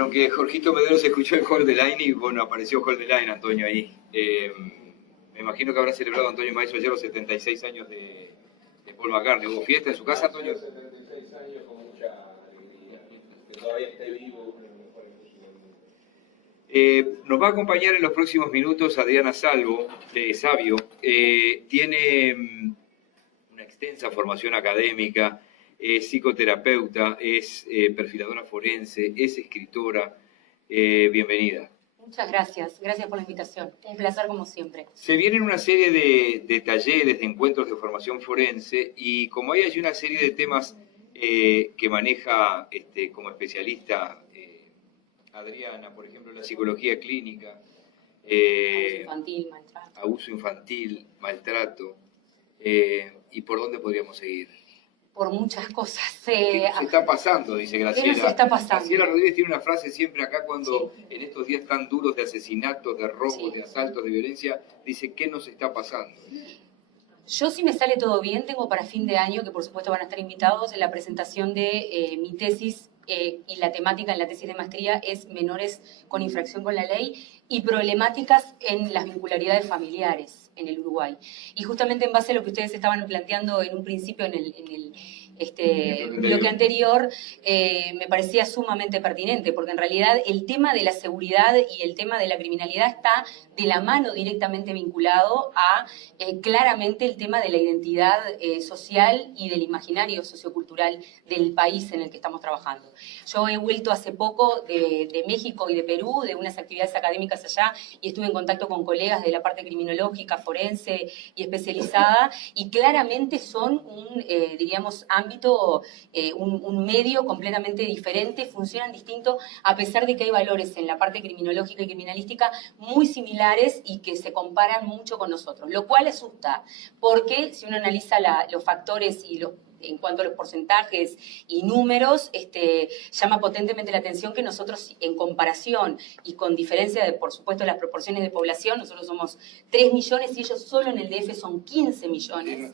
Dijeron que Jorgito Mederos escuchó el Hold-the-Line y bueno, apareció Hold-the-Line, Antonio, ahí. Me imagino que habrá celebrado Antonio Maeso ayer los 76 años de Paul McCartney. ¿Hubo fiesta en su casa, Antonio? 76 años con mucha alegría. Que todavía esté vivo, uno de los mejores músicos. Nos va a acompañar en los próximos minutos Adriana Sabio. Tiene una extensa formación académica, es psicoterapeuta, es perfiladora forense, es escritora. Bienvenida. Muchas gracias. Gracias por la invitación. Un placer como siempre. Se vienen una serie de talleres, de encuentros de formación forense y como hay allí una serie de temas que maneja como especialista Adriana, por ejemplo, la psicología clínica, abuso infantil, maltrato, ¿y por dónde podríamos seguir? Por muchas cosas. ¿Qué nos está pasando? Dice Graciela. ¿Qué nos está pasando? Graciela Rodríguez tiene una frase siempre acá cuando en estos días tan duros de asesinatos, de robos, de asaltos, de violencia, dice, ¿qué nos está pasando? Yo, si me sale todo bien, tengo para fin de año, que por supuesto van a estar invitados, en la presentación de mi tesis y la temática en la tesis de maestría es menores con infracción con la ley y problemáticas en las vincularidades familiares en el Uruguay. Y justamente en base a lo que ustedes estaban planteando en un principio en el bloque anterior, me parecía sumamente pertinente, porque en realidad el tema de la seguridad y el tema de la criminalidad está de la mano directamente vinculado a claramente el tema de la identidad social y del imaginario sociocultural del país en el que estamos trabajando. Yo he vuelto hace poco de México y de Perú, de unas actividades académicas allá, y estuve en contacto con colegas de la parte criminológica, forense y especializada, y claramente son diríamos, ámbito, un medio completamente diferente, funcionan distinto, a pesar de que hay valores en la parte criminológica y criminalística muy similares y que se comparan mucho con nosotros, lo cual asusta, porque si uno analiza los factores y en cuanto a los porcentajes y números, llama potentemente la atención que nosotros, en comparación y con diferencia de, por supuesto, las proporciones de población, nosotros somos 3 millones y ellos solo en el DF son 15 millones.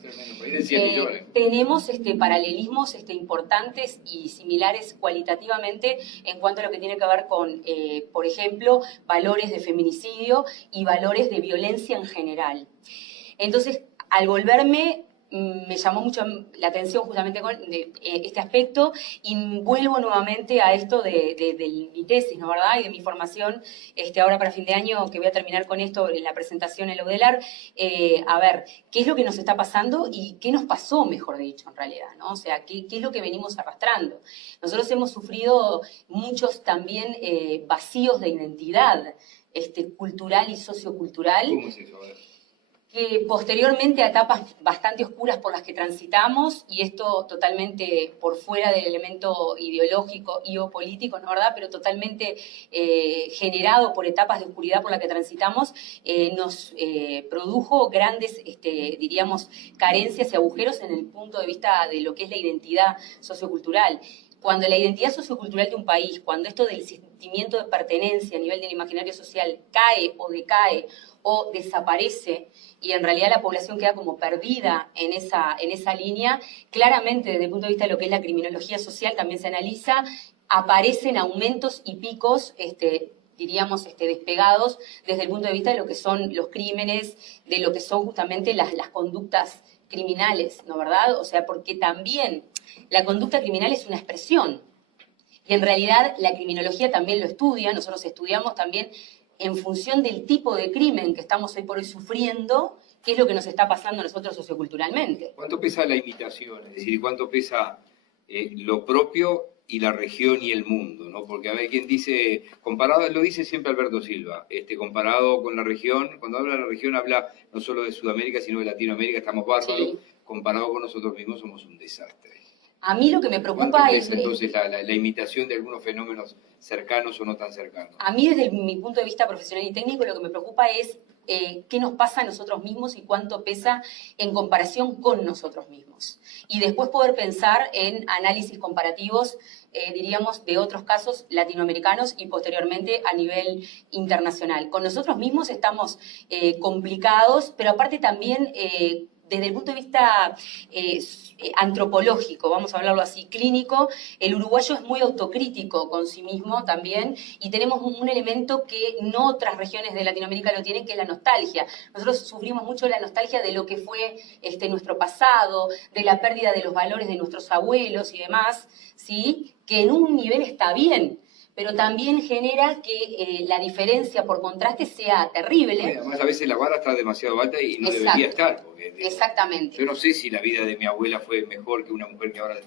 Tenemos paralelismos importantes y similares cualitativamente en cuanto a lo que tiene que ver con, por ejemplo, valores de feminicidio y valores de violencia en general. Entonces, al volverme, me llamó mucho la atención justamente este aspecto y vuelvo nuevamente a esto de mi tesis, ¿no, verdad? Y de mi formación, ahora para fin de año, que voy a terminar con esto en la presentación en la UDELAR, a ver, ¿qué es lo que nos está pasando y qué nos pasó, mejor dicho, en realidad, ¿no? O sea, ¿qué es lo que venimos arrastrando? Nosotros hemos sufrido muchos también vacíos de identidad cultural y sociocultural. ¿Cómo es eso? A ver. Que posteriormente a etapas bastante oscuras por las que transitamos, y esto totalmente por fuera del elemento ideológico y o político, ¿no, verdad? Pero totalmente generado por etapas de oscuridad por las que transitamos, nos produjo grandes, diríamos, carencias y agujeros en el punto de vista de lo que es la identidad sociocultural. Cuando la identidad sociocultural de un país, cuando esto del sentimiento de pertenencia a nivel del imaginario social cae o decae o desaparece, y en realidad la población queda como perdida en esa línea, claramente desde el punto de vista de lo que es la criminología social también se analiza, aparecen aumentos y picos, diríamos, despegados desde el punto de vista de lo que son los crímenes, de lo que son justamente las conductas criminales, ¿no, verdad? O sea, porque también la conducta criminal es una expresión, y en realidad la criminología también lo estudia, nosotros estudiamos también en función del tipo de crimen que estamos hoy por hoy sufriendo, qué es lo que nos está pasando a nosotros socioculturalmente. ¿Cuánto pesa la imitación? Es decir, ¿cuánto pesa lo propio y la región y el mundo? ¿No? Porque a ver, quien dice, comparado, lo dice siempre Alberto Silva, comparado con la región, cuando habla de la región habla no solo de Sudamérica, sino de Latinoamérica, estamos bárbaros, sí. Comparado con nosotros mismos somos un desastre. A mí lo que me preocupa es... entonces la imitación de algunos fenómenos cercanos o no tan cercanos? A mí, desde mi punto de vista profesional y técnico, lo que me preocupa es qué nos pasa a nosotros mismos y cuánto pesa en comparación con nosotros mismos. Y después poder pensar en análisis comparativos, diríamos, de otros casos latinoamericanos y posteriormente a nivel internacional. Con nosotros mismos estamos complicados, pero aparte también desde el punto de vista antropológico, vamos a hablarlo así, clínico, el uruguayo es muy autocrítico con sí mismo también y tenemos un elemento que no otras regiones de Latinoamérica lo tienen, que es la nostalgia. Nosotros sufrimos mucho la nostalgia de lo que fue nuestro pasado, de la pérdida de los valores de nuestros abuelos y demás, ¿sí? Que en un nivel está bien, pero también genera que la diferencia por contraste sea terrible. Además, a veces la vara está demasiado alta y no Exacto. debería estar. Porque, Exactamente. Yo no sé si la vida de mi abuela fue mejor que una mujer que ahora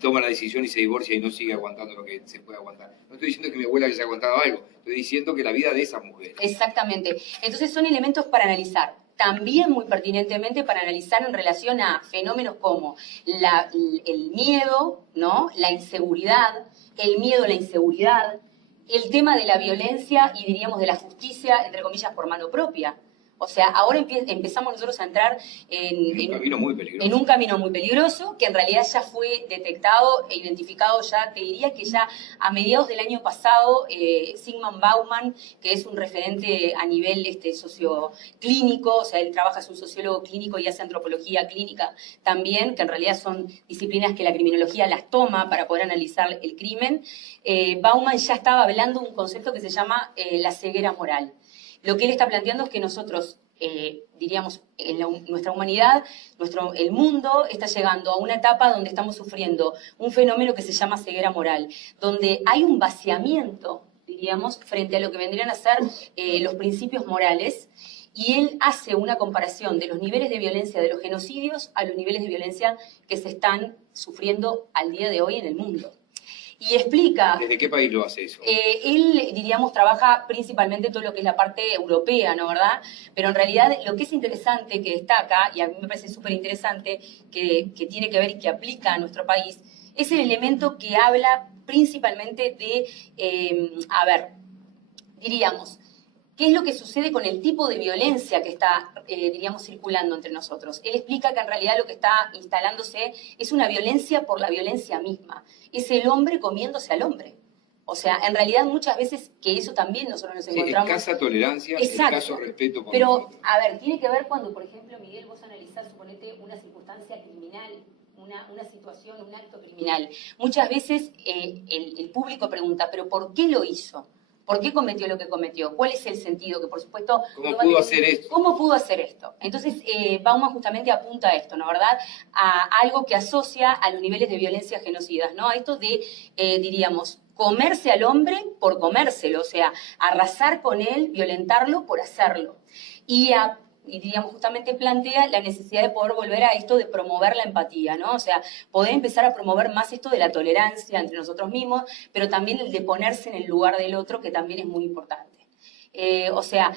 toma la decisión y se divorcia y no sigue aguantando lo que se puede aguantar. No estoy diciendo que mi abuela haya aguantado algo, estoy diciendo que la vida de esas mujeres. Exactamente. Entonces son elementos para analizar. También muy pertinentemente para analizar en relación a fenómenos como el miedo, ¿no? La inseguridad, el miedo a la inseguridad, el tema de la violencia y diríamos de la justicia, entre comillas, por mano propia. O sea, ahora empezamos nosotros a entrar en un camino muy peligroso. En un camino muy peligroso, que en realidad ya fue detectado e identificado ya, te diría que ya a mediados del año pasado, Zygmunt Bauman, que es un referente a nivel socioclínico, o sea, él trabaja, es un sociólogo clínico y hace antropología clínica también, que en realidad son disciplinas que la criminología las toma para poder analizar el crimen. Bauman ya estaba hablando de un concepto que se llama la ceguera moral. Lo que él está planteando es que nosotros, diríamos, en nuestra humanidad, el mundo está llegando a una etapa donde estamos sufriendo un fenómeno que se llama ceguera moral, donde hay un vaciamiento, diríamos, frente a lo que vendrían a ser los principios morales, y él hace una comparación de los niveles de violencia de los genocidios a los niveles de violencia que se están sufriendo al día de hoy en el mundo. Y explica... ¿Desde qué país lo hace eso? Él, diríamos, trabaja principalmente todo lo que es la parte europea, ¿no verdad? Pero en realidad lo que es interesante, que destaca, y a mí me parece súper interesante, que tiene que ver y que aplica a nuestro país, es el elemento que habla principalmente de, diríamos, ¿qué es lo que sucede con el tipo de violencia que está, diríamos, circulando entre nosotros? Él explica que en realidad lo que está instalándose es una violencia por la violencia misma. Es el hombre comiéndose al hombre. O sea, en realidad muchas veces que eso también nosotros nos encontramos... Escasa tolerancia, exacto, escaso respeto por pero, nosotros. a ver, tiene que ver cuando, por ejemplo, Miguel, vos analizás, suponete, una circunstancia criminal, una situación, un acto criminal. Muchas veces el público pregunta, ¿pero por qué lo hizo? ¿Por qué cometió lo que cometió? ¿Cuál es el sentido? Que por supuesto... ¿Cómo pudo hacer esto? ¿Cómo pudo hacer esto? Entonces, Bauman justamente apunta a esto, ¿no verdad? A algo que asocia a los niveles de violencia genocidas, ¿no? A esto de, diríamos, comerse al hombre por comérselo, o sea, arrasar con él, violentarlo por hacerlo. Y diríamos, justamente plantea la necesidad de poder volver a esto de promover la empatía, ¿no? O sea, poder empezar a promover más esto de la tolerancia entre nosotros mismos, pero también el de ponerse en el lugar del otro, que también es muy importante. O sea,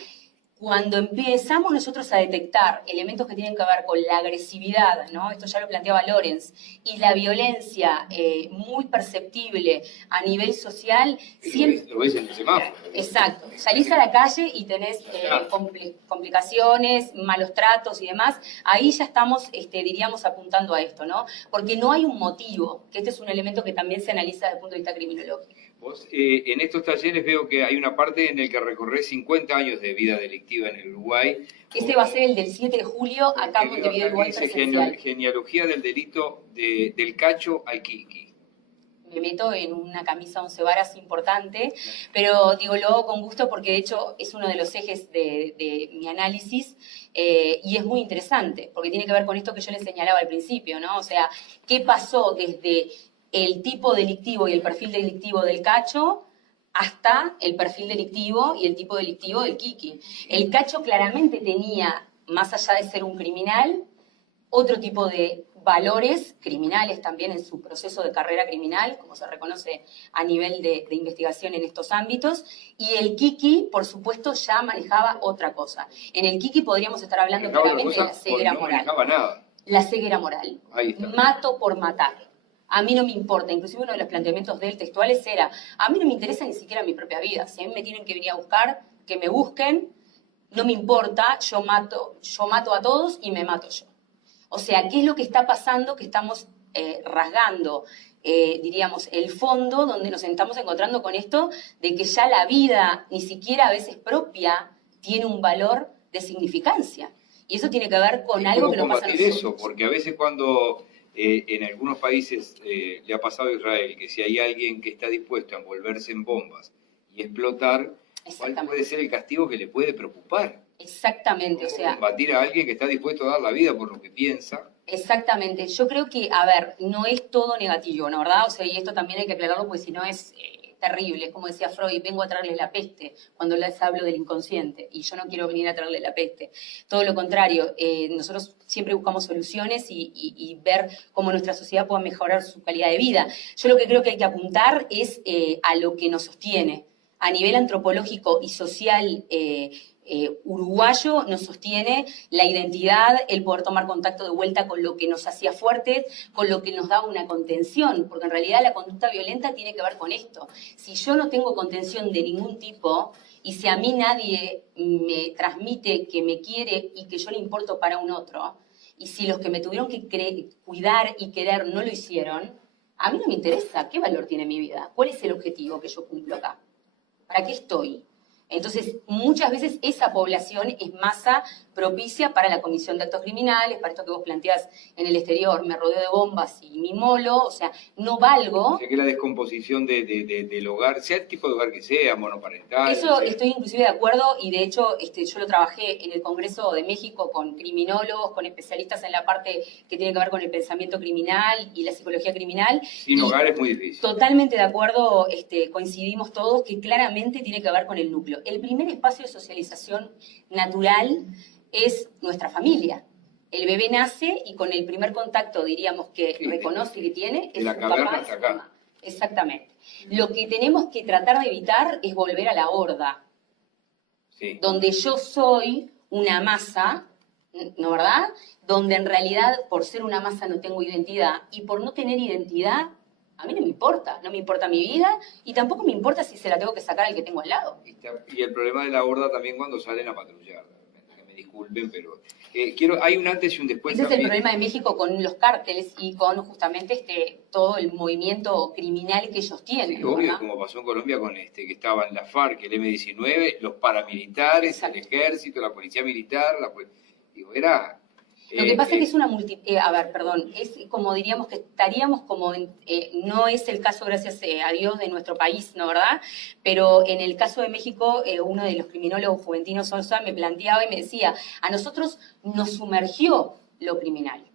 cuando empezamos nosotros a detectar elementos que tienen que ver con la agresividad, ¿no? Esto ya lo planteaba Lorenz, y la violencia muy perceptible a nivel social... Siempre... Lo ves en el semáforo. Exacto. Salís a la calle y tenés complicaciones, malos tratos y demás. Ahí ya estamos, diríamos, apuntando a esto, ¿no? Porque no hay un motivo, que este es un elemento que también se analiza desde el punto de vista criminológico. Vos, en estos talleres veo que hay una parte en la que recorres 50 años de vida delictiva en el Uruguay. Este va a ser el del 7 de julio, acá en Montevideo, Uruguay, presencial. Genealogía del delito del cacho al quiqui. Me meto en una camisa 11 varas importante, pero digo, lo hago con gusto porque de hecho es uno de los ejes de mi análisis y es muy interesante, porque tiene que ver con esto que yo les señalaba al principio, ¿no? O sea, ¿qué pasó desde el tipo delictivo y el perfil delictivo del cacho hasta el perfil delictivo y el tipo delictivo del quiqui? El cacho claramente tenía, más allá de ser un criminal, otro tipo de valores criminales también en su proceso de carrera criminal, como se reconoce a nivel de investigación en estos ámbitos, y el quiqui, por supuesto, ya manejaba otra cosa. En el quiqui podríamos estar hablando claramente de la ceguera moral. No manejaba nada. La ceguera moral. Ahí está. Mato por matar. A mí no me importa, inclusive uno de los planteamientos de él textuales era, a mí no me interesa ni siquiera mi propia vida, si a mí me tienen que venir a buscar, que me busquen, no me importa, yo mato a todos y me mato yo. O sea, ¿qué es lo que está pasando? Que estamos rasgando, diríamos, el fondo donde nos estamos encontrando con esto de que ya la vida, ni siquiera a veces propia, tiene un valor de significancia. Y eso tiene que ver con ¿Y algo cómo que nos pasa a combatir nosotros. eso? Porque a veces cuando en algunos países le ha pasado a Israel que si hay alguien que está dispuesto a envolverse en bombas y explotar, ¿cuál puede ser el castigo que le puede preocupar? Exactamente, o ¿Cómo sea, combatir a alguien que está dispuesto a dar la vida por lo que piensa? exactamente. Yo creo que, a ver, no es todo negativo, ¿no verdad? O sea, y esto también hay que aclararlo porque si no es terrible. Es como decía Freud, vengo a traerles la peste cuando les hablo del inconsciente y yo no quiero venir a traerles la peste. Todo lo contrario, nosotros siempre buscamos soluciones y ver cómo nuestra sociedad pueda mejorar su calidad de vida. Yo lo que creo que hay que apuntar es a lo que nos sostiene. A nivel antropológico y social uruguayo nos sostiene la identidad, el poder tomar contacto de vuelta con lo que nos hacía fuertes, con lo que nos daba una contención, porque en realidad la conducta violenta tiene que ver con esto. Si yo no tengo contención de ningún tipo y si a mí nadie me transmite que me quiere y que yo le importo para un otro, y si los que me tuvieron que cuidar y querer no lo hicieron, a mí no me interesa qué valor tiene mi vida, cuál es el objetivo que yo cumplo acá. ¿Para qué estoy? Entonces, muchas veces esa población es masa propicia para la comisión de actos criminales, para esto que vos planteás en el exterior, me rodeo de bombas y mi molo, o sea, no valgo. O sea que la descomposición del hogar, sea el tipo de hogar que sea, monoparental. Eso estoy inclusive de acuerdo y de hecho yo lo trabajé en el Congreso de México con criminólogos, con especialistas en la parte que tiene que ver con el pensamiento criminal y la psicología criminal. Sin hogar es muy difícil. Totalmente de acuerdo, coincidimos todos que claramente tiene que ver con el núcleo. El primer espacio de socialización natural es nuestra familia. El bebé nace y con el primer contacto, diríamos, que reconoce que tiene, es la su caverna papá, hasta su acá. mamá. Exactamente. Lo que tenemos que tratar de evitar es volver a la horda, Sí. donde yo soy una masa, ¿no verdad? Donde en realidad por ser una masa no tengo identidad y por no tener identidad, a mí no me importa mi vida y tampoco me importa si se la tengo que sacar al que tengo al lado. Y el problema de la horda también cuando salen a patrullar. Que me disculpen, pero hay un antes y un después. Ese es el también. problema de México con los cárteles y con justamente todo el movimiento criminal que ellos tienen. Sí, obvio, ¿verdad? como pasó en Colombia con que estaban la FARC, el M-19, los paramilitares, Exacto. el ejército, la policía militar, digo, era... Lo que pasa es que es una es como diríamos que estaríamos como, no es el caso, gracias a Dios, de nuestro país, ¿no verdad? Pero en el caso de México, uno de los criminólogos juventinos Sosa me planteaba y me decía, a nosotros nos sumergió lo criminal.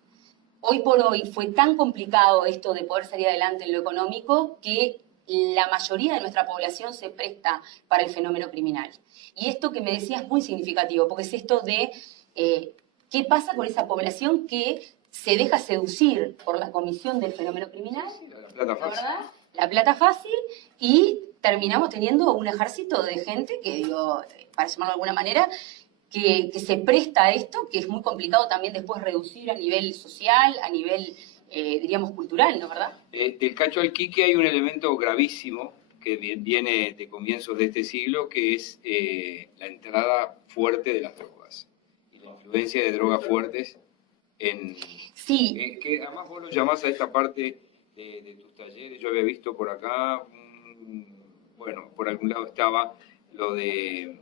Hoy por hoy fue tan complicado esto de poder salir adelante en lo económico que la mayoría de nuestra población se presta para el fenómeno criminal. Y esto que me decía es muy significativo, porque es esto de... ¿qué pasa con esa población que se deja seducir por la comisión del fenómeno criminal? La plata fácil. ¿Verdad? La plata fácil y terminamos teniendo un ejército de gente que, digo, para llamarlo de alguna manera, que se presta a esto, que es muy complicado también después reducir a nivel social, a nivel, diríamos, cultural, ¿no verdad? Del cacho al quique hay un elemento gravísimo que viene de comienzos de este siglo, que es la entrada fuerte de las drogas. La influencia de drogas fuertes en... Sí. Que además vos lo llamás a esta parte de tus talleres. Yo había visto por acá, bueno, por algún lado estaba lo de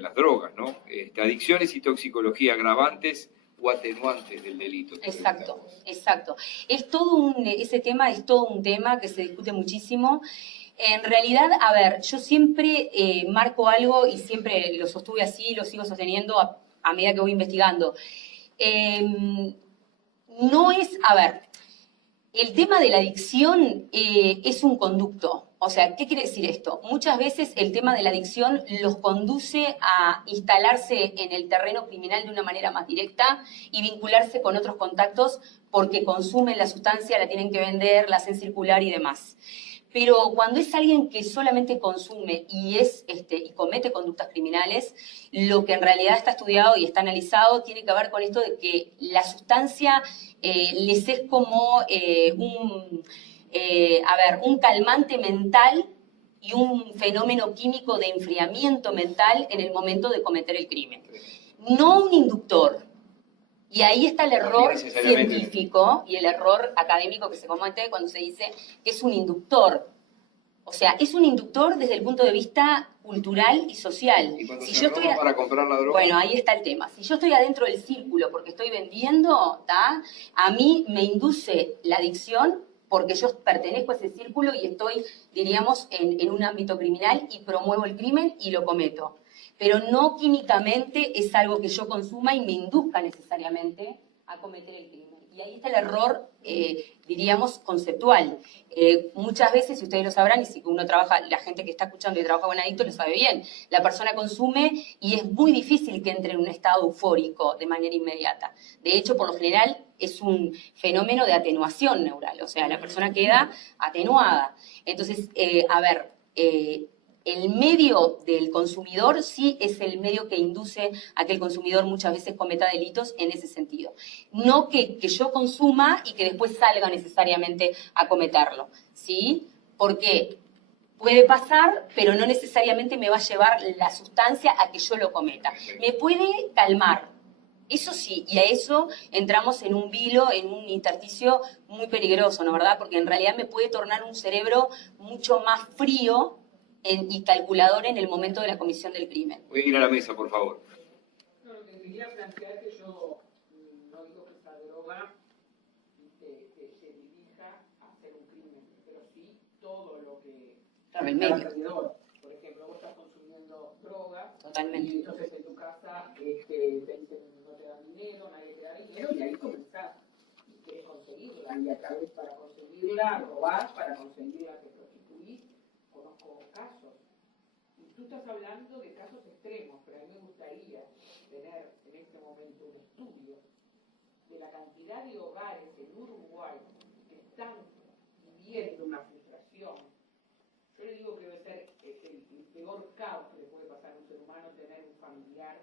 las drogas, ¿no? Adicciones y toxicología, agravantes o atenuantes del delito. Exacto, exacto. Ese tema es todo un tema que se discute muchísimo. En realidad, a ver, yo siempre marco algo y siempre lo sostuve así, lo sigo sosteniendo a medida que voy investigando. No es, a ver, el tema de la adicción es un conducto. O sea, ¿qué quiere decir esto? Muchas veces el tema de la adicción los conduce a instalarse en el terreno criminal de una manera más directa y vincularse con otros contactos porque consumen la sustancia, la tienen que vender, la hacen circular y demás. Pero cuando es alguien que solamente consume y comete conductas criminales, lo que en realidad está estudiado y está analizado tiene que ver con esto de que la sustancia les es como un calmante mental y un fenómeno químico de enfriamiento mental en el momento de cometer el crimen. No un inductor. Y ahí está el error científico y el error académico que se comete cuando se dice que es un inductor. O sea, es un inductor desde el punto de vista cultural y social. Y cuando Si se yo roba estoy para comprar la droga. Bueno, ahí está el tema. Si yo estoy adentro del círculo porque estoy vendiendo, ¿tá? A mí me induce la adicción porque yo pertenezco a ese círculo y estoy, diríamos, en un ámbito criminal y promuevo el crimen y lo cometo. Pero no químicamente es algo que yo consuma y me induzca necesariamente a cometer el crimen. Y ahí está el error, diríamos, conceptual. Muchas veces, si ustedes lo sabrán, y si uno trabaja, la gente que está escuchando y trabaja con adictos lo sabe bien, la persona consume y es muy difícil que entre en un estado eufórico de manera inmediata. De hecho, por lo general, es un fenómeno de atenuación neural, o sea, la persona queda atenuada. Entonces, el medio del consumidor sí es el medio que induce a que el consumidor muchas veces cometa delitos en ese sentido. No que yo consuma y que después salga necesariamente a cometerlo, ¿sí? Porque puede pasar, pero no necesariamente me va a llevar la sustancia a que yo lo cometa. Me puede calmar, eso sí, y a eso entramos en un vilo, en un intersticio muy peligroso, ¿no verdad? Porque en realidad me puede tornar un cerebro mucho más frío y calculador en el momento de la comisión del crimen. Voy a ir a la mesa, por favor. No, lo que quería plantear es que yo no digo que esa droga se dirija a hacer un crimen, pero sí todo lo que Claro, el está medio. alrededor. Por ejemplo, vos estás consumiendo droga, Totalmente. y entonces en tu casa te dicen no te dan dinero, nadie te da dinero, y ahí comenzás. Y querés conseguirla, y a través para conseguirla, robás, para conseguirla te prostituís. Conozco casos. Y tú estás hablando de casos extremos, pero a mí me gustaría tener en este momento un estudio de la cantidad de hogares en Uruguay que están viviendo una frustración. Yo le digo que debe ser el peor caos que le puede pasar a un ser humano tener un familiar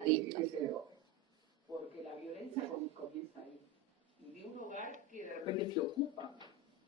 Adicto. que se droga. Porque la violencia comienza ahí. Y de un hogar que de repente se ocupa,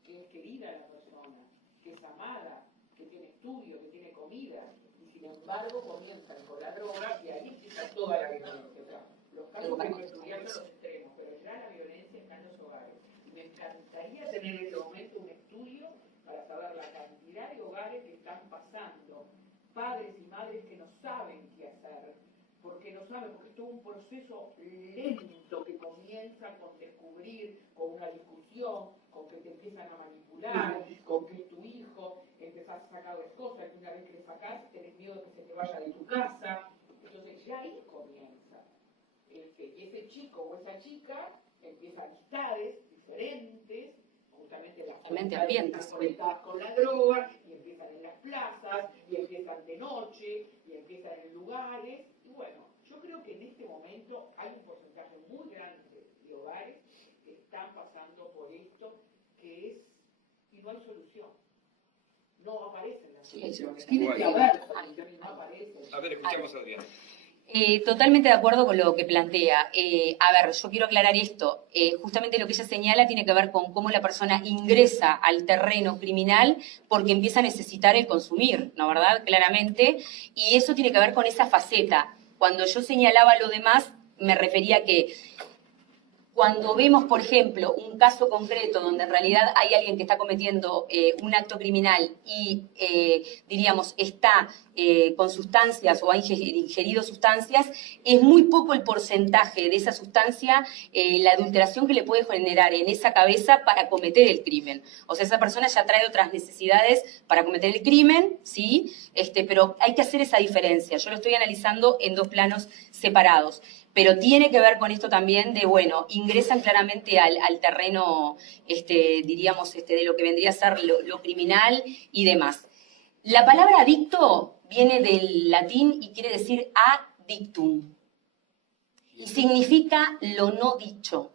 que es querida la persona, que es amada, que tiene estudio, que tiene comida, y sin embargo comienzan con la droga y ahí empieza toda la violencia. O sea, los casos que estoy estudiando los extremos, pero ya la violencia está en los hogares. Y me encantaría tener en este momento un estudio para saber la cantidad de hogares que están pasando, padres y madres que no saben qué hacer, porque no saben, porque es todo un proceso lento que comienza con descubrir, con una discusión, con que te empiezan a manipular, con que es tu hijo, empezás a sacar las cosas, que una vez que le sacás tenés miedo de que se te vaya de tu casa, entonces ya ahí comienza. Y ese chico o esa chica empieza amistades diferentes, justamente las ambientes conectadas con la droga, y empiezan en las plazas, y empiezan de noche, y empiezan en lugares, y bueno, yo creo que en este momento hay un porcentaje muy grande de hogares que están pasando por esto, que es, y no hay solución. No aparecen las soluciones. Tiene que haber soluciones y no aparecen. A ver, escuchamos a Adriana. Totalmente de acuerdo con lo que plantea. Yo quiero aclarar esto. Justamente lo que ella señala tiene que ver con cómo la persona ingresa al terreno criminal porque empieza a necesitar el consumir, ¿no verdad? Claramente. Y eso tiene que ver con esa faceta. Cuando yo señalaba lo demás, me refería a que cuando vemos, por ejemplo, un caso concreto donde en realidad hay alguien que está cometiendo un acto criminal y, diríamos, está con sustancias o ha ingerido sustancias, es muy poco el porcentaje de esa sustancia, la adulteración que le puede generar en esa cabeza para cometer el crimen. O sea, esa persona ya trae otras necesidades para cometer el crimen, ¿sí? Pero hay que hacer esa diferencia. Yo lo estoy analizando en dos planos separados. Pero tiene que ver con esto también de, bueno, ingresan claramente al terreno, diríamos, de lo que vendría a ser lo criminal y demás. La palabra adicto viene del latín y quiere decir addictum. Y significa lo no dicho.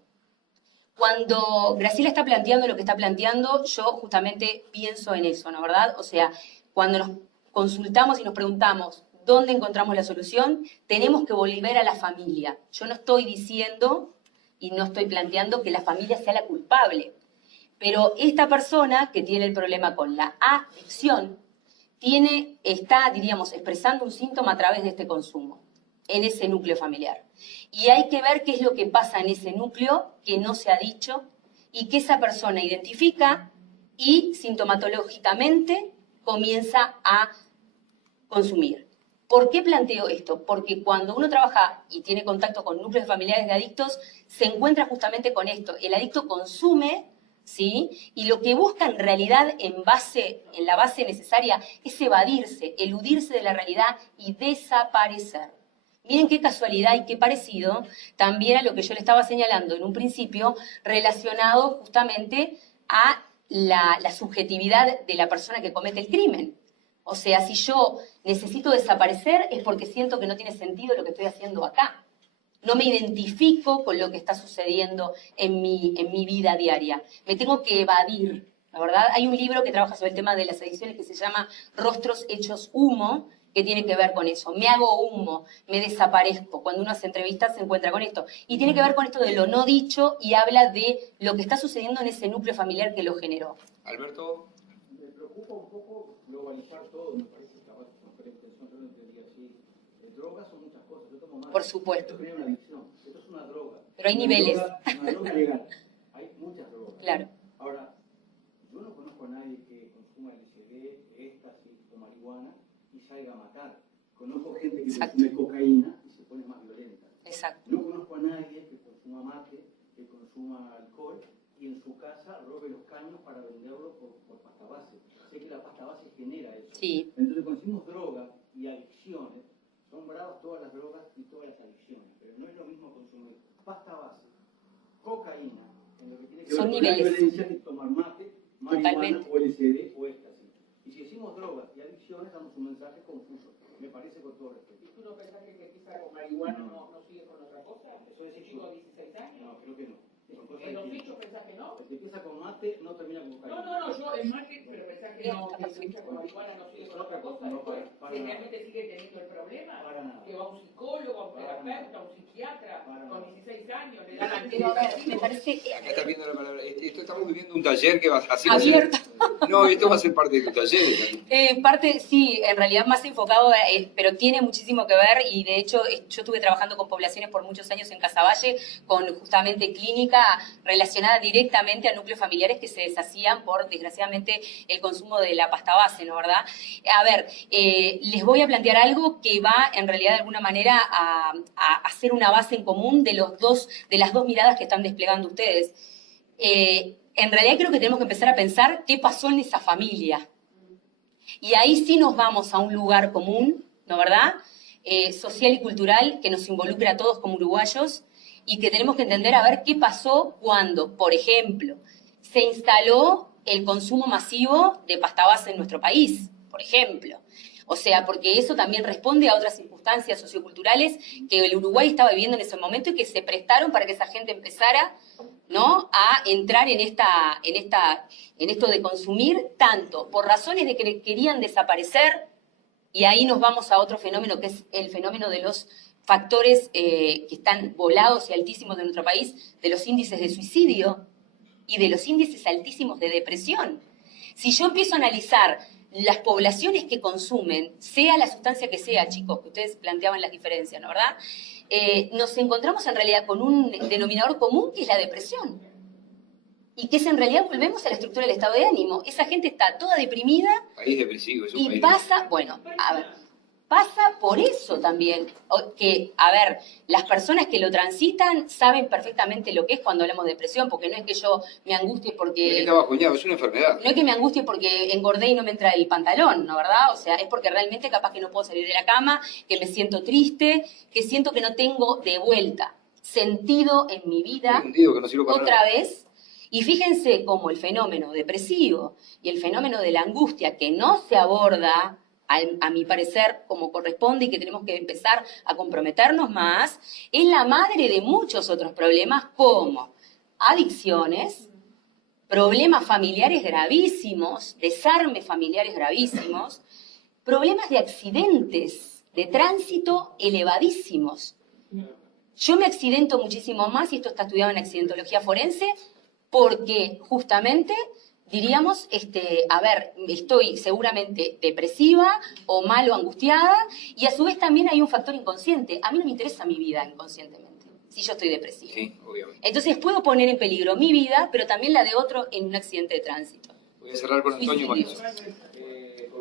Cuando Graciela está planteando lo que está planteando, yo justamente pienso en eso, ¿no verdad? O sea, cuando nos consultamos y nos preguntamos, ¿dónde encontramos la solución? Tenemos que volver a la familia. Yo no estoy diciendo y no estoy planteando que la familia sea la culpable. Pero esta persona que tiene el problema con la adicción está, diríamos, expresando un síntoma a través de este consumo, en ese núcleo familiar. Y hay que ver qué es lo que pasa en ese núcleo que no se ha dicho y que esa persona identifica y sintomatológicamente comienza a consumir. ¿Por qué planteo esto? Porque cuando uno trabaja y tiene contacto con núcleos familiares de adictos, se encuentra justamente con esto. El adicto consume, ¿sí? Y lo que busca en realidad en la base necesaria es evadirse, eludirse de la realidad y desaparecer. Miren qué casualidad y qué parecido también a lo que yo le estaba señalando en un principio, relacionado justamente a la subjetividad de la persona que comete el crimen. O sea, si yo necesito desaparecer es porque siento que no tiene sentido lo que estoy haciendo acá. No me identifico con lo que está sucediendo en mi vida diaria. Me tengo que evadir, ¿la verdad? Hay un libro que trabaja sobre el tema de las adicciones que se llama Rostros hechos humo, que tiene que ver con eso. Me hago humo, me desaparezco. Cuando uno hace entrevistas se encuentra con esto. Y tiene que ver con esto de lo no dicho y habla de lo que está sucediendo en ese núcleo familiar que lo generó. Alberto. Me preocupa un poco globalizar todo, me parece que capaz con intención, yo lo entendía así. Drogas son muchas cosas, yo tomo más. Por supuesto. Esto crea una adicción, esto es una droga. Pero hay niveles. Una droga legal, hay muchas drogas. Claro. Ahora, yo no conozco a nadie que consuma LSD, éxtasis o marihuana y salga a matar. Conozco gente que consume cocaína y se pone más violenta. Exacto. No conozco a nadie que consuma mate, que consuma alcohol y en su casa robe los caños para venderlo por pasta base. Sé que la pasta base genera eso. Sí. Entonces, cuando decimos drogas y adicciones, son bravas todas las drogas y todas las adicciones, pero no es lo mismo consumir pasta base, cocaína, en lo que tiene que Son ver con la niveles. violencia, que tomar mate, marihuana Totalmente. o LSD o éxtasis. Y si decimos drogas y adicciones, damos un mensaje confuso. Me parece con todo respeto. ¿Y tú no pensás que el que empieza con marihuana no sigue con otra cosa? Eso es ¿Un chico de 16 años? No, creo que no. Son cosas ¿En los distintas. hechos pensás que no? El que empieza con mate no termina con cocaína. No, yo en mate, pero pensás que no, que el que empieza con marihuana no sigue con otra cosa, No, después, para que nada. realmente sigue teniendo el problema, Para nada. que va a un psicólogo, a un Para terapeuta, nada. a un psiquiatra, Para con nada. 16 años, le dan Pero a ver, me antidepresivos. parece Acá está viendo la palabra. Estamos viviendo un taller que va así. abierto. No, esto va a ser parte de tu taller. Parte, sí, en realidad más enfocado, pero tiene muchísimo que ver y de hecho yo estuve trabajando con poblaciones por muchos años en Casaballe con justamente clínica relacionada directamente a núcleos familiares que se deshacían por, desgraciadamente, el consumo de la pasta base, ¿no verdad? A ver, les voy a plantear algo que va en realidad de alguna manera a hacer una base en común de las dos miradas que están desplegando ustedes. En realidad creo que tenemos que empezar a pensar qué pasó en esa familia. Y ahí sí nos vamos a un lugar común, ¿no verdad? Social y cultural que nos involucra a todos como uruguayos y que tenemos que entender a ver qué pasó cuando, por ejemplo, se instaló el consumo masivo de pasta base en nuestro país, por ejemplo. O sea, porque eso también responde a otras circunstancias socioculturales que el Uruguay estaba viviendo en ese momento y que se prestaron para que esa gente empezara, ¿no?, a entrar en esto de consumir tanto por razones de que querían desaparecer, y ahí nos vamos a otro fenómeno que es el fenómeno de los factores que están volados y altísimos de nuestro país, de los índices de suicidio y de los índices altísimos de depresión. Si yo empiezo a analizar las poblaciones que consumen, sea la sustancia que sea, chicos, que ustedes planteaban las diferencias, ¿no verdad? Nos encontramos en realidad con un denominador común que es la depresión. Y que es en realidad, volvemos a la estructura del estado de ánimo. Esa gente está toda deprimida País depresivo, es un y país pasa, bueno, a ver, pasa por eso también, que, a ver, las personas que lo transitan saben perfectamente lo que es cuando hablamos de depresión, porque no es que yo me angustie No es que porque... está bajoñado, es una enfermedad. No es que me angustie porque engordé y no me entra el pantalón, ¿no verdad? O sea, es porque realmente capaz que no puedo salir de la cama, que me siento triste, que siento que no tengo de vuelta sentido en mi vida Hundido, que no sirve para otra nada. vez. Y fíjense cómo el fenómeno depresivo y el fenómeno de la angustia que no se aborda, a mi parecer, como corresponde y que tenemos que empezar a comprometernos más, es la madre de muchos otros problemas como adicciones, problemas familiares gravísimos, desarmes familiares gravísimos, problemas de accidentes de tránsito elevadísimos. Yo me accidento muchísimo más, y esto está estudiado en accidentología forense, porque justamente, diríamos, a ver, estoy seguramente depresiva o mal o angustiada, y a su vez también hay un factor inconsciente. A mí no me interesa mi vida inconscientemente, si yo estoy depresiva. Sí, obviamente. Entonces puedo poner en peligro mi vida, pero también la de otro en un accidente de tránsito. Voy a cerrar con Antonio Suicidios. Maquis. Con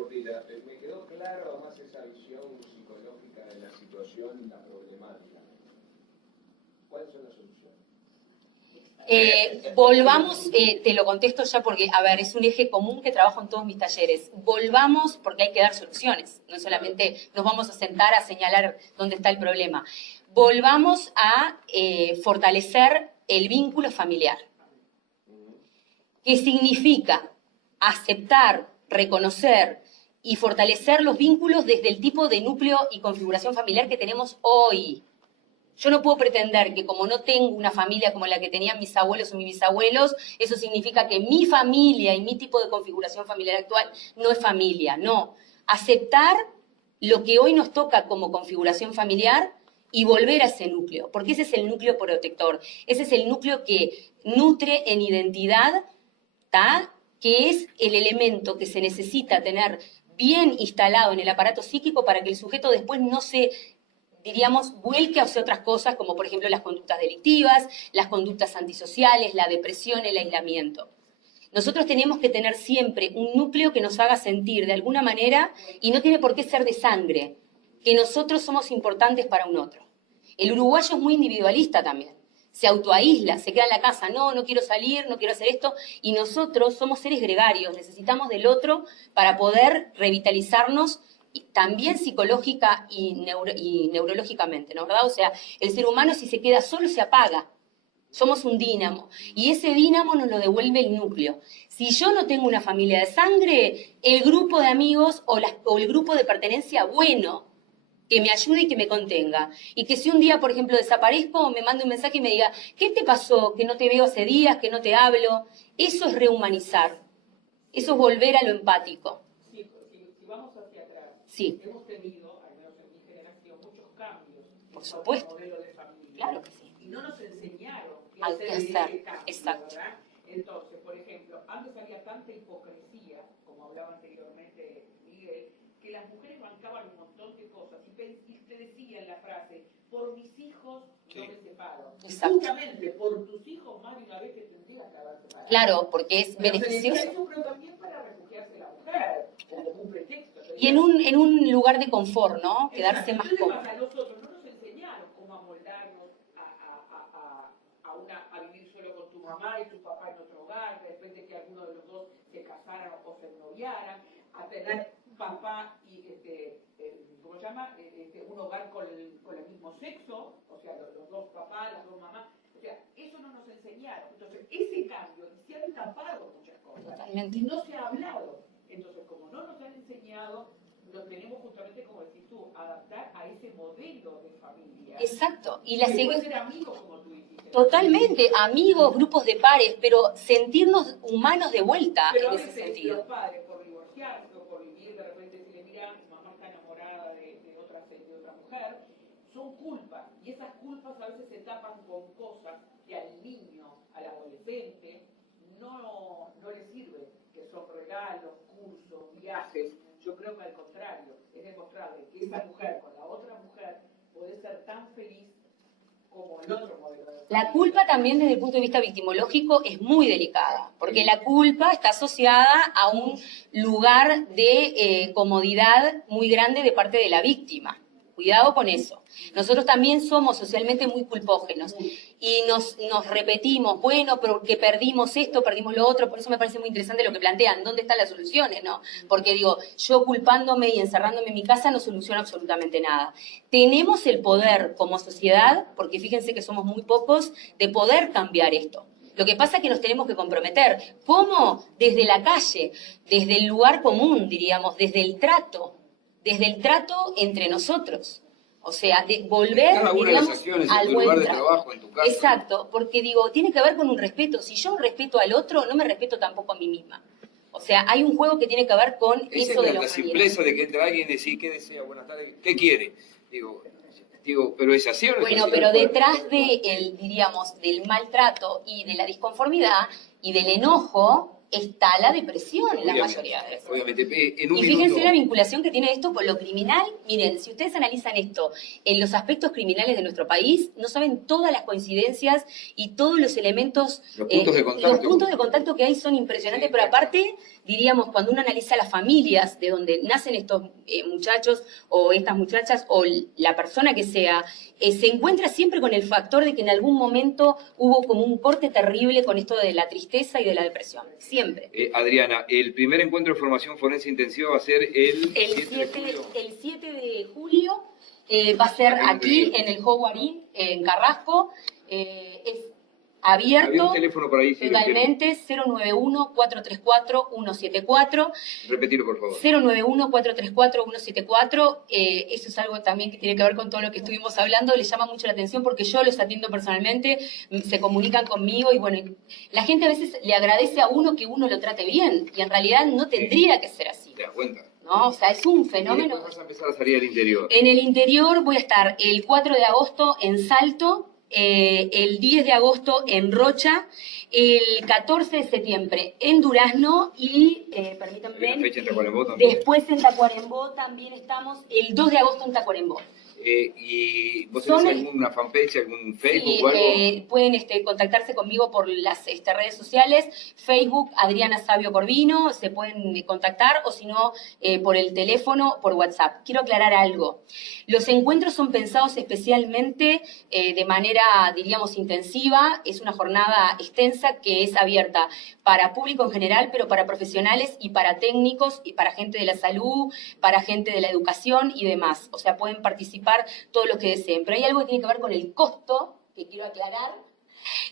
solución la problemática. ¿Cuáles son las soluciones? Volvamos, te lo contesto ya porque, a ver, es un eje común que trabajo en todos mis talleres. Volvamos porque hay que dar soluciones, no solamente nos vamos a sentar a señalar dónde está el problema. Volvamos a fortalecer el vínculo familiar. ¿Qué significa? Aceptar, reconocer y fortalecer los vínculos desde el tipo de núcleo y configuración familiar que tenemos hoy. Yo no puedo pretender que como no tengo una familia como la que tenían mis abuelos o mis bisabuelos, eso significa que mi familia y mi tipo de configuración familiar actual no es familia. No. Aceptar lo que hoy nos toca como configuración familiar y volver a ese núcleo, porque ese es el núcleo protector. Ese es el núcleo que nutre en identidad, ¿tá? Que es el elemento que se necesita tener bien instalado en el aparato psíquico para que el sujeto después no se, diríamos, vuelque hacia otras cosas, como por ejemplo las conductas delictivas, las conductas antisociales, la depresión, el aislamiento. Nosotros tenemos que tener siempre un núcleo que nos haga sentir de alguna manera, y no tiene por qué ser de sangre, que nosotros somos importantes para un otro. El uruguayo es muy individualista también. Se autoaísla, se queda en la casa, no quiero salir, no quiero hacer esto, y nosotros somos seres gregarios, necesitamos del otro para poder revitalizarnos también psicológica y neurológicamente, ¿no? ¿Verdad? O sea, el ser humano si se queda solo se apaga, somos un dínamo, y ese dínamo nos lo devuelve el núcleo. Si yo no tengo una familia de sangre, el grupo de amigos o el grupo de pertenencia bueno, que me ayude y que me contenga. Y que si un día, por ejemplo, desaparezco, me mande un mensaje y me diga, ¿qué te pasó? Que no te veo hace días, que no te hablo. Eso es rehumanizar. Eso es volver a lo empático. Sí, si vamos hacia atrás, sí. Hemos tenido, al menos en mi generación, muchos cambios por en supuesto. el modelo de familia. Claro que sí. Y no nos enseñaron qué Hay hacer que en hacer. ese cambio, Exacto. ¿verdad? Entonces, por ejemplo, antes había tanta hipocresía, como hablaba anteriormente Miguel, que las mujeres bancaban un montón de cosas y te decían la frase, por mis hijos no me separo. Exacto. Justamente por tus hijos más de una vez que tendrías que haber separado. Claro, porque es Pero beneficioso. se decía eso, pero también para refugiarse la mujer, como un pretexto. Y en un lugar de confort, ¿no? Quedarse más cómodo. A nosotros no nos enseñaron cómo amoldarnos a vivir solo con tu mamá y tu papá en otro hogar, de repente que alguno de los dos se casaran o se noviaran, a tener papá y ¿cómo se llama? Un hogar con el mismo sexo, o sea, los dos papás, las dos mamás. O sea, eso no nos enseñaron. Entonces, ese cambio, se han tapado muchas cosas. Totalmente. Y no se ha hablado. Entonces, como no nos han enseñado, nos tenemos justamente, como decís tú, adaptar a ese modelo de familia. Exacto. Y la que puede ser amigos, como tú dijiste. Totalmente, amigos, grupos de pares, pero sentirnos humanos de vuelta pero en a ese veces sentido. los padres, por divorciarse o por vivir, de repente decirle, mira, tu mamá está enamorada de otra mujer, son culpas. Y esas culpas a veces se tapan con cosas que al niño, al adolescente, no le sirven, que son regalos, cursos, viajes. Yo creo que al contrario, es demostrarle que esa mujer con la otra mujer puede ser tan feliz como el otro modelo de familia. La culpa también desde el punto de vista victimológico es muy delicada, porque la culpa está asociada a un lugar de comodidad muy grande de parte de la víctima. Cuidado con eso. Nosotros también somos socialmente muy culpógenos y nos repetimos, bueno, pero que perdimos esto, perdimos lo otro, por eso me parece muy interesante lo que plantean, ¿dónde están las soluciones, no? Porque digo, yo culpándome y encerrándome en mi casa no soluciona absolutamente nada. Tenemos el poder como sociedad, porque fíjense que somos muy pocos, de poder cambiar esto. Lo que pasa es que nos tenemos que comprometer. ¿Cómo? Desde la calle, desde el lugar común, diríamos, desde el trato entre nosotros. O sea, de volver, digamos, al buen trato. Trabajo, en tu casa. Exacto, porque digo, tiene que ver con un respeto. Si yo respeto al otro, no me respeto tampoco a mí misma. O sea, hay un juego que tiene que ver con Esa eso es de la la humanidad. simpleza de que entra alguien y decir, ¿qué desea? Buenas tardes. ¿Qué quiere? Digo, pero es así o no es Bueno, así? pero detrás diríamos, del maltrato y de la disconformidad y del enojo está la depresión la Obviamente, mayoría de veces. Obviamente. En un Y fíjense minuto, la vinculación que tiene esto con lo criminal. Miren, si ustedes analizan esto en los aspectos criminales de nuestro país, no saben todas las coincidencias y todos los elementos, los puntos de contacto. los puntos de contacto que hay son impresionantes, Sí, pero aparte, diríamos, cuando uno analiza las familias de donde nacen estos muchachos o estas muchachas o la persona que sea, se encuentra siempre con el factor de que en algún momento hubo como un corte terrible con esto de la tristeza y de la depresión. Siempre. Adriana, el primer encuentro de formación forense intensiva va a ser el 7 de julio. El 7 de julio va a ser aquí en el Joguarín, en Carrasco. Es abierto. Había un teléfono por ahí. Si totalmente, 091-434-174. Repetirlo, por favor. 091-434-174. Eso es algo también que tiene que ver con todo lo que estuvimos hablando. Les llama mucho la atención porque yo los atiendo personalmente, se comunican conmigo y bueno, la gente a veces le agradece a uno que uno lo trate bien y en realidad no tendría que ser así. ¿Te das cuenta? ¿No? O sea, es un Y fenómeno. después vas a empezar a salir al interior. En el interior voy a estar el 4 de agosto en Salto, el 10 de agosto en Rocha, el 14 de septiembre en Durazno y, permítanme, Hay una fecha en Tacuarembó también. después en Tacuarembó también estamos el 2 de agosto en Tacuarembó. ¿Y vos tenés alguna fanpage, algún Facebook Sí, o algo? pueden contactarse conmigo por las redes sociales, Facebook, Adriana Sabio Corvino, se pueden contactar, o si no, por el teléfono, por WhatsApp. Quiero aclarar algo. Los encuentros son pensados especialmente de manera, diríamos, intensiva. Es una jornada extensa que es abierta para público en general, pero para profesionales y para técnicos y para gente de la salud, para gente de la educación y demás. O sea, pueden participar todos los que deseen. Pero hay algo que tiene que ver con el costo, que quiero aclarar,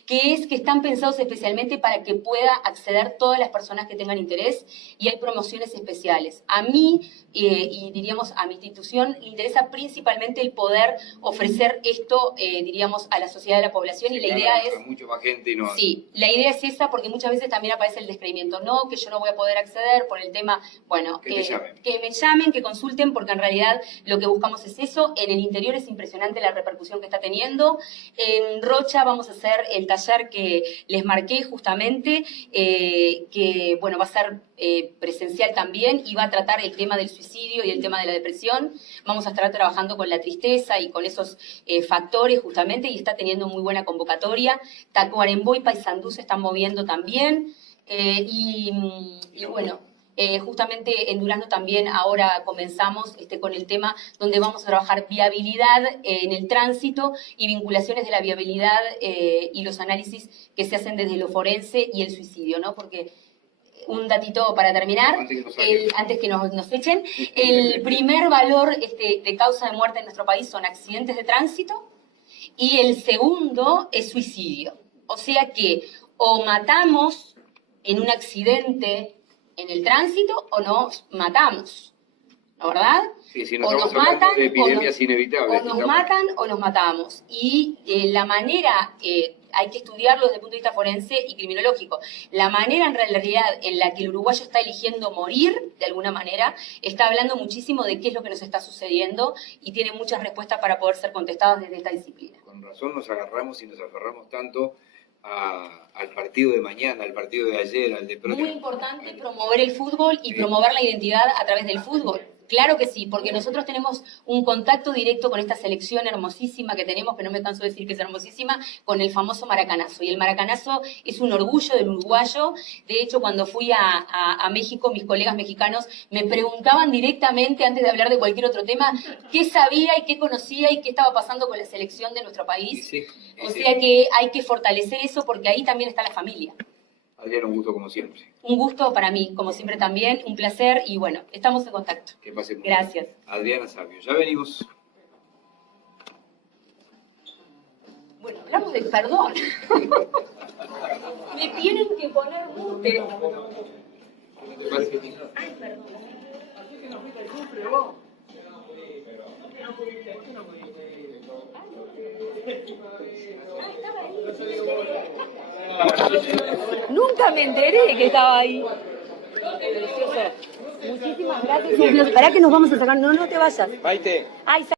que es que están pensados especialmente para que pueda acceder todas las personas que tengan interés y hay promociones especiales. A mí, y diríamos a mi institución, le interesa principalmente el poder ofrecer esto, diríamos, a la sociedad, a la población, y la idea es... Mucho más gente y no... Sí, la idea es esa porque muchas veces también aparece el descreimiento. No, que yo no voy a poder acceder por el tema, bueno, Que me llamen, que consulten, porque en realidad lo que buscamos es eso. En el interior es impresionante la repercusión que está teniendo. En Rocha vamos a hacer el taller que les marqué justamente, que bueno, va a ser presencial también y va a tratar el tema del suicidio y el tema de la depresión. Vamos a estar trabajando con la tristeza y con esos factores justamente y está teniendo muy buena convocatoria. Tacuarembó y Paysandú se están moviendo también y bueno, justamente en Durazno también ahora comenzamos con el tema donde vamos a trabajar viabilidad en el tránsito y vinculaciones de la viabilidad y los análisis que se hacen desde lo forense y el suicidio, ¿no? Porque un datito para terminar, antes que nos echen, el primer valor de causa de muerte en nuestro país son accidentes de tránsito y el segundo es suicidio. O sea que o matamos en un accidente en el tránsito o nos matamos, ¿no, verdad? Sí, sí, no o estamos nos hablando matan, de epidemias inevitables. o nos matan o nos matamos. Y la manera, hay que estudiarlo desde el punto de vista forense y criminológico, la manera en realidad en la que el uruguayo está eligiendo morir, de alguna manera, está hablando muchísimo de qué es lo que nos está sucediendo y tiene muchas respuestas para poder ser contestadas desde esta disciplina. Con razón nos agarramos y nos aferramos tanto al partido de mañana, al partido de ayer, al de próximo. Muy importante promover el fútbol y promover la identidad a través del fútbol. Claro que sí, porque nosotros tenemos un contacto directo con esta selección hermosísima que tenemos, que no me canso de decir que es hermosísima, con el famoso maracanazo. Y el maracanazo es un orgullo del uruguayo. De hecho, cuando fui a México, mis colegas mexicanos me preguntaban directamente, antes de hablar de cualquier otro tema, qué sabía y qué conocía y qué estaba pasando con la selección de nuestro país. O sea que hay que fortalecer eso porque ahí también está la familia. Adriana, un gusto como siempre. Un gusto para mí, como siempre también, un placer y bueno, estamos en contacto. Que pase muy Gracias. bien. Adriana Sabio, ya venimos. Bueno, hablamos del perdón. Me tienen que poner mute. Ay, perdón. Nunca me enteré que estaba ahí. Muchísimas gracias. Para que nos vamos a sacar. No te vayas. Maite. Ay,